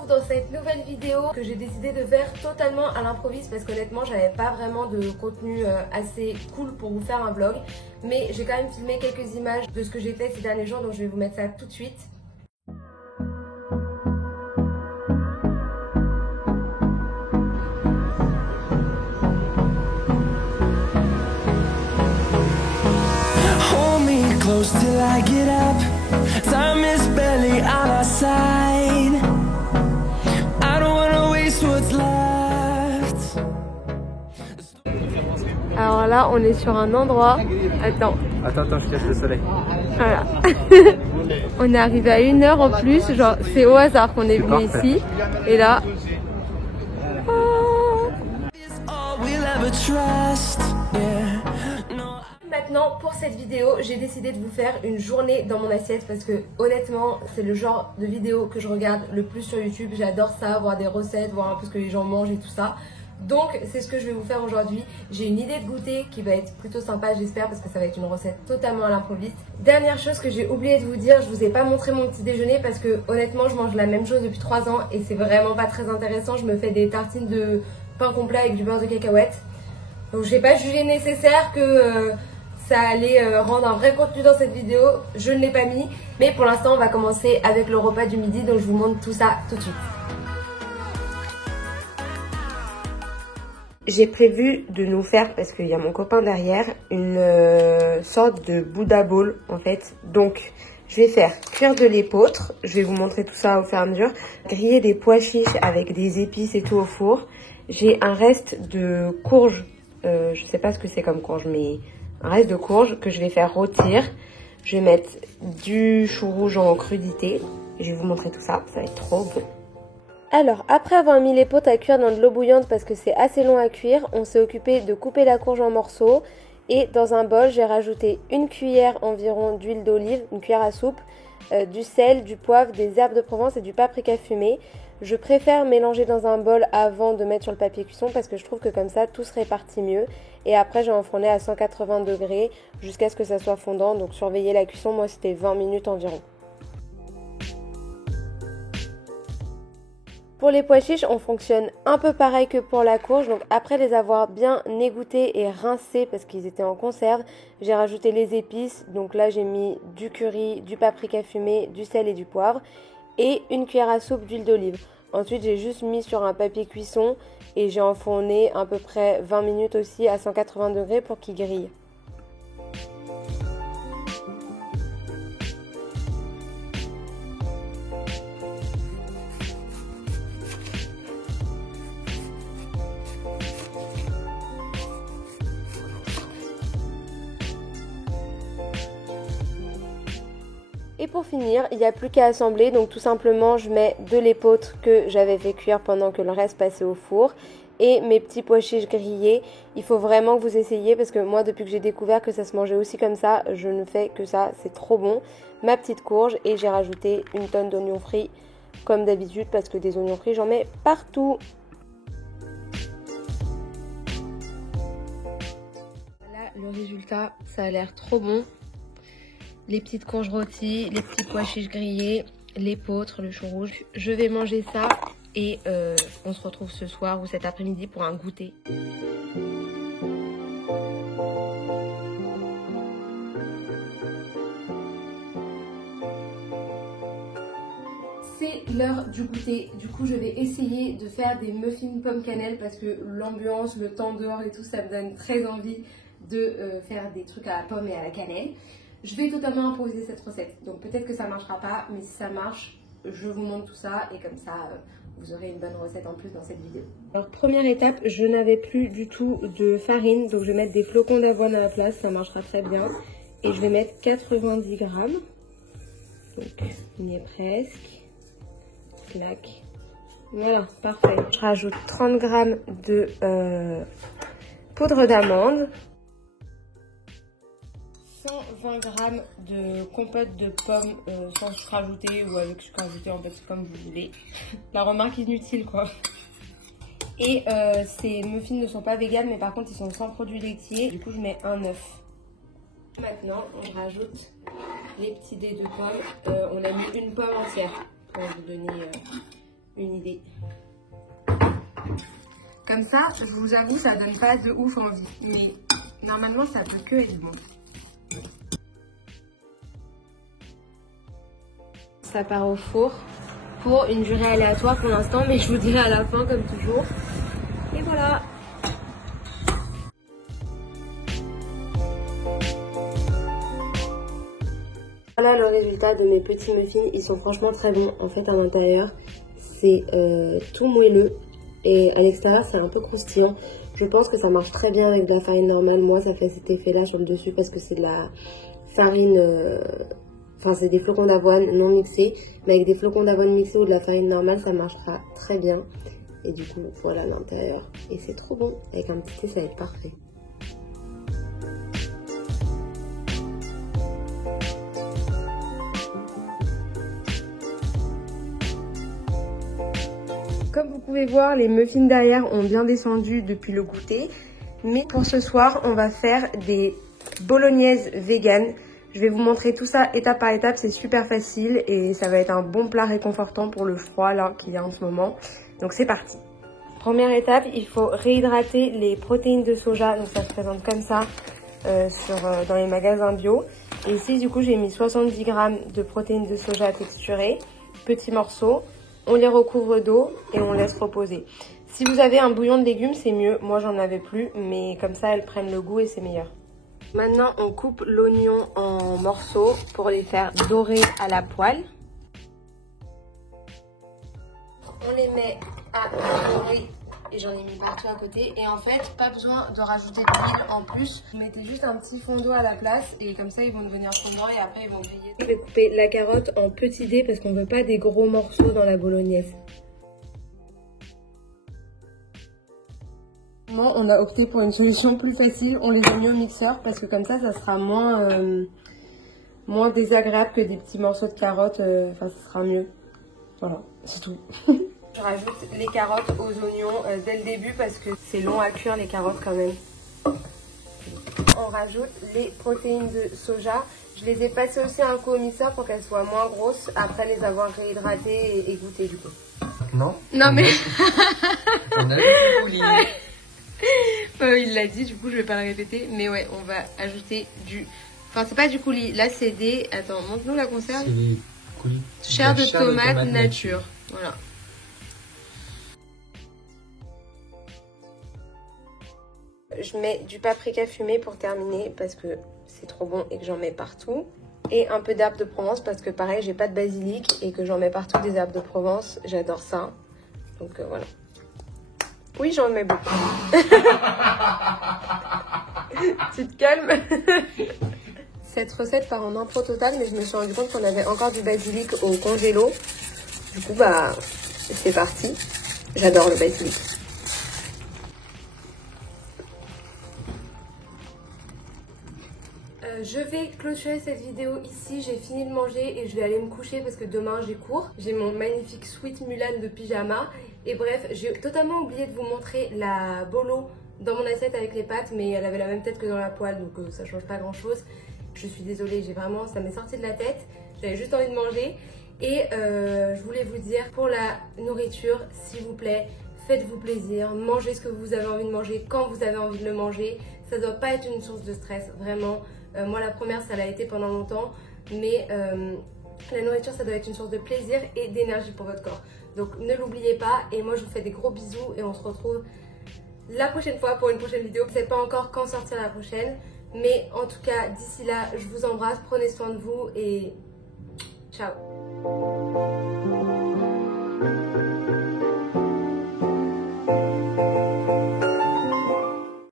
retrouve dans cette nouvelle vidéo que j'ai décidé de faire totalement à l'improviste parce qu'honnêtement j'avais pas vraiment de contenu assez cool pour vous faire un vlog, mais j'ai quand même filmé quelques images de ce que j'ai fait ces derniers jours, donc je vais vous mettre ça tout de suite. Close till I get up, time is barely on our side. I don't wanna waste what's left. Alors là, on est sur un endroit. Attends, je cache le soleil. Voilà. On est arrivé à 1h en plus, genre c'est au hasard qu'on est venu ici. Et là. Maintenant, pour cette vidéo, j'ai décidé de vous faire une journée dans mon assiette parce que honnêtement, c'est le genre de vidéo que je regarde le plus sur YouTube. J'adore ça, voir des recettes, voir un peu ce que les gens mangent et tout ça. Donc, c'est ce que je vais vous faire aujourd'hui. J'ai une idée de goûter qui va être plutôt sympa, j'espère, parce que ça va être une recette totalement à l'improviste. Dernière chose que j'ai oublié de vous dire, je vous ai pas montré mon petit déjeuner parce que honnêtement, je mange la même chose depuis 3 ans et c'est vraiment pas très intéressant. Je me fais des tartines de pain complet avec du beurre de cacahuète. Donc, j'ai pas jugé nécessaire que ça allait rendre un vrai contenu dans cette vidéo, je ne l'ai pas mis. Mais pour l'instant, on va commencer avec le repas du midi, donc je vous montre tout ça tout de suite. J'ai prévu de nous faire, parce qu'il y a mon copain derrière, une sorte de Buddha bowl en fait. Donc, je vais faire cuire de l'épeautre, je vais vous montrer tout ça au fur et à mesure. Griller des pois chiches avec des épices et tout au four. J'ai un reste de courge, je sais pas ce que c'est comme courge, mais un reste de courge que je vais faire rôtir. Je vais mettre du chou rouge en crudité. Je vais vous montrer tout ça, ça va être trop bon. Alors, après avoir mis les l'épeautre à cuire dans de l'eau bouillante parce que c'est assez long à cuire, on s'est occupé de couper la courge en morceaux. Et dans un bol, j'ai rajouté une cuillère environ d'huile d'olive, une cuillère à soupe, du sel, du poivre, des herbes de Provence et du paprika fumé. Je préfère mélanger dans un bol avant de mettre sur le papier cuisson parce que je trouve que comme ça tout se répartit mieux. Et après j'ai enfourné à 180 degrés jusqu'à ce que ça soit fondant. Donc surveillez la cuisson, moi c'était 20 minutes environ. Pour les pois chiches, on fonctionne un peu pareil que pour la courge. Donc après les avoir bien égouttés et rincés parce qu'ils étaient en conserve, j'ai rajouté les épices. Donc là j'ai mis du curry, du paprika fumé, du sel et du poivre et une cuillère à soupe d'huile d'olive. Ensuite j'ai juste mis sur un papier cuisson et j'ai enfourné à peu près 20 minutes aussi à 180 degrés pour qu'ils grillent. Et pour finir, il n'y a plus qu'à assembler, donc tout simplement je mets de l'épeautre que j'avais fait cuire pendant que le reste passait au four et mes petits pois chiches grillés. Il faut vraiment que vous essayiez parce que moi depuis que j'ai découvert que ça se mangeait aussi comme ça, je ne fais que ça, c'est trop bon. Ma petite courge et j'ai rajouté une tonne d'oignons frits comme d'habitude parce que des oignons frits j'en mets partout. Voilà le résultat, ça a l'air trop bon. Les petites courges rôties, les petits pois chiches grillés, l'épeautre, le chou rouge. Je vais manger ça et on se retrouve ce soir ou cet après-midi pour un goûter. C'est l'heure du goûter. Du coup, je vais essayer de faire des muffins pomme cannelle parce que l'ambiance, le temps dehors et tout, ça me donne très envie de faire des trucs à la pomme et à la cannelle. Je vais totalement improviser cette recette, donc peut-être que ça ne marchera pas, mais si ça marche, je vous montre tout ça et comme ça, vous aurez une bonne recette en plus dans cette vidéo. Alors première étape, je n'avais plus du tout de farine, donc je vais mettre des flocons d'avoine à la place, ça marchera très bien. Et je vais mettre 90 grammes, donc on y est presque, clac, voilà, parfait. Je rajoute 30 grammes de poudre d'amande. 120 grammes de compote de pommes sans sucre ajouté ou avec sucre ajouté, en fait c'est comme vous voulez. La remarque inutile quoi. Et ces muffins ne sont pas véganes mais par contre ils sont sans produits laitiers. Du coup je mets un œuf. Maintenant on rajoute les petits dés de pommes. On a mis une pomme entière pour vous donner une idée. Comme ça, je vous avoue, ça donne pas de ouf envie. Mais normalement, ça peut que être bon. Ça part au four pour une durée aléatoire pour l'instant, mais je vous dirai à la fin comme toujours. Et voilà. Voilà le résultat de mes petits muffins. Ils sont franchement très bons. En fait, à l'intérieur, c'est tout moelleux. Et à l'extérieur, c'est un peu croustillant. Je pense que ça marche très bien avec de la farine normale. Moi, ça fait cet effet-là sur le dessus parce que c'est de la farine... Enfin, c'est des flocons d'avoine non mixés. Mais avec des flocons d'avoine mixés ou de la farine normale, ça marchera très bien. Et du coup, voilà l'intérieur. Et c'est trop bon. Avec un petit thé, ça va être parfait. Comme vous pouvez voir, les muffins derrière ont bien descendu depuis le goûter. Mais pour ce soir, on va faire des bolognaises véganes. Je vais vous montrer tout ça étape par étape, c'est super facile et ça va être un bon plat réconfortant pour le froid là qu'il y a en ce moment. Donc c'est parti. Première étape, il faut réhydrater les protéines de soja. Donc ça se présente comme ça dans les magasins bio. Et ici du coup j'ai mis 70 g de protéines de soja texturées, petits morceaux. On les recouvre d'eau et on laisse reposer. Si vous avez un bouillon de légumes, c'est mieux. Moi j'en avais plus, mais comme ça elles prennent le goût et c'est meilleur. Maintenant, on coupe l'oignon en morceaux pour les faire dorer à la poêle. On les met à dorer et j'en ai mis partout à côté. Et en fait, pas besoin de rajouter de l'huile en plus. Vous mettez juste un petit fond d'eau à la place et comme ça, ils vont devenir fondants et après, ils vont griller. Je vais couper la carotte en petits dés parce qu'on veut pas des gros morceaux dans la bolognaise. On a opté pour une solution plus facile, on les a mis au mixeur parce que comme ça sera moins désagréable que des petits morceaux de carottes, enfin ça sera mieux. Voilà, c'est tout. Je rajoute les carottes aux oignons dès le début parce que c'est long à cuire les carottes quand même. On rajoute les protéines de soja. Je les ai passées aussi un coup au mixeur pour qu'elles soient moins grosses après les avoir réhydratées et goûtées du coup. Non. Non mais... On a le coulis. Il l'a dit, du coup je vais pas le répéter, mais ouais, on va ajouter du... Enfin c'est pas du coulis, là c'est des... Attends, montre-nous la conserve. C'est des coulis. Chair de tomate nature. Voilà. Je mets du paprika fumé pour terminer parce que c'est trop bon et que j'en mets partout. Et un peu d'herbes de Provence parce que pareil, j'ai pas de basilic et que j'en mets partout des herbes de Provence. J'adore ça. Donc voilà. Oui, j'en mets beaucoup. Tu te calmes. Cette recette part en impro total, mais je me suis rendu compte qu'on avait encore du basilic au congélo. Du coup, bah, c'est parti. J'adore le basilic. Je vais clôturer cette vidéo ici, j'ai fini de manger et je vais aller me coucher parce que demain j'ai cours. J'ai mon magnifique Sweet Mulan de pyjama et bref, j'ai totalement oublié de vous montrer la bolo dans mon assiette avec les pâtes, mais elle avait la même tête que dans la poêle donc ça change pas grand chose. Je suis désolée, ça m'est sorti de la tête, j'avais juste envie de manger et je voulais vous dire pour la nourriture, s'il vous plaît, faites-vous plaisir, mangez ce que vous avez envie de manger quand vous avez envie de le manger, ça doit pas être une source de stress, vraiment. Moi la première ça l'a été pendant longtemps, mais la nourriture ça doit être une source de plaisir et d'énergie pour votre corps. Donc ne l'oubliez pas et moi je vous fais des gros bisous et on se retrouve la prochaine fois pour une prochaine vidéo. Je ne sais pas encore quand sortir la prochaine, mais en tout cas d'ici là je vous embrasse, prenez soin de vous et ciao.